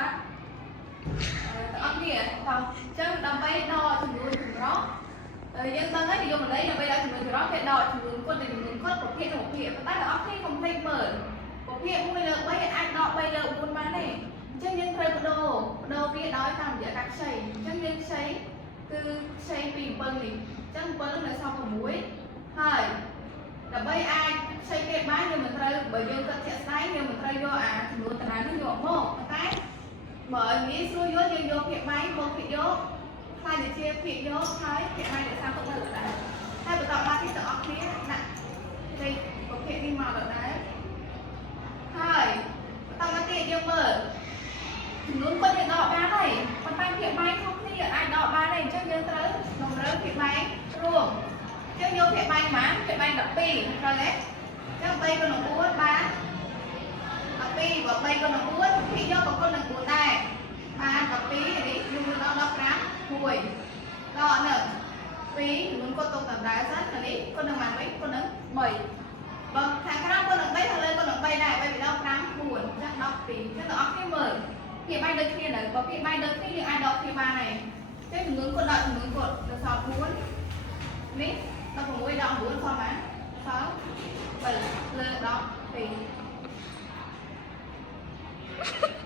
បាទអត់នេះតោះចឹងដើម្បីដកចំនួនចម្រោះយើងដឹងហើយនិយមន័យដើម្បីដកចំនួនចម្រោះគេដកចំនួនគុណទៅចំនួនគុណប្រភេទនិងប្រភេទប៉ុន្តែអ្នកនរគ្នាកុំភ្លេចមើលប្រភេទ1លើ3អាចដក3លើ4បានទេអញ្ចឹងយើងត្រូវបដូរវាដោយតាមរយៈការខ្ចីអញ្ចឹងយើងខ្ចីគឺខ្ចីពី7នេះអញ្ចឹង7នៅសល់6ហើយដើម្បីអាចខ្ចីគេបានយើងមិនត្រូវបើយើងគិតជាក់ស្ដែងយើងមិនត្រូវយកអាចំនួនតារានេះយកមកប៉ុន្តែបើងាយស្រួលយកយើងយកភាគបែកមកភាគយកខ្លាយទៅជាភាគយកហើយភាគបែករក្សាទុកនៅដដែលហើយបន្តមកទៀតទាំងអស់គ្នាដាក់លេខប្រភេទនេះមកដដែលហើយបន្តមកទៀតយើងមើលចំនួនគាត់យើងដកបានហើយប៉ុន្តែភាគបែកខុសគ្នាអាចដកបានទេអញ្ចឹងយើងត្រូវតម្រូវភាគបែករួមអញ្ចឹងយកភាគបែកប៉ុន្មានភាគបែក12ត្រូវទេអញ្ចឹង3គុណនឹង4បាន12បើ3គុណនឹង4ភាគយកក៏គុណនឹង4ដែរបាន12នេះយើងមើលដល់15 1ដល់នឹង2ចំនួនគាត់ទុកតាមដែរសិននេះគុណនឹងបានវិញគុណនឹង3បើខាងក្រោមគុណនឹង3ខាងលើគុណនឹង3ដែរ3ពីដល់5 4អញ្ចឹង12អញ្ចឹងទាំងអស់គ្នាមើលភាគបែកដូចគ្នានៅបើភាគបែកដូចគ្នាយើងអាចដកគ្នាបានហើយអញ្ចឹងចំនួនគាត់ដកចំនួនគាត់ទៅសល់4នេះ16ដល់9ផងបានសល់7លើ12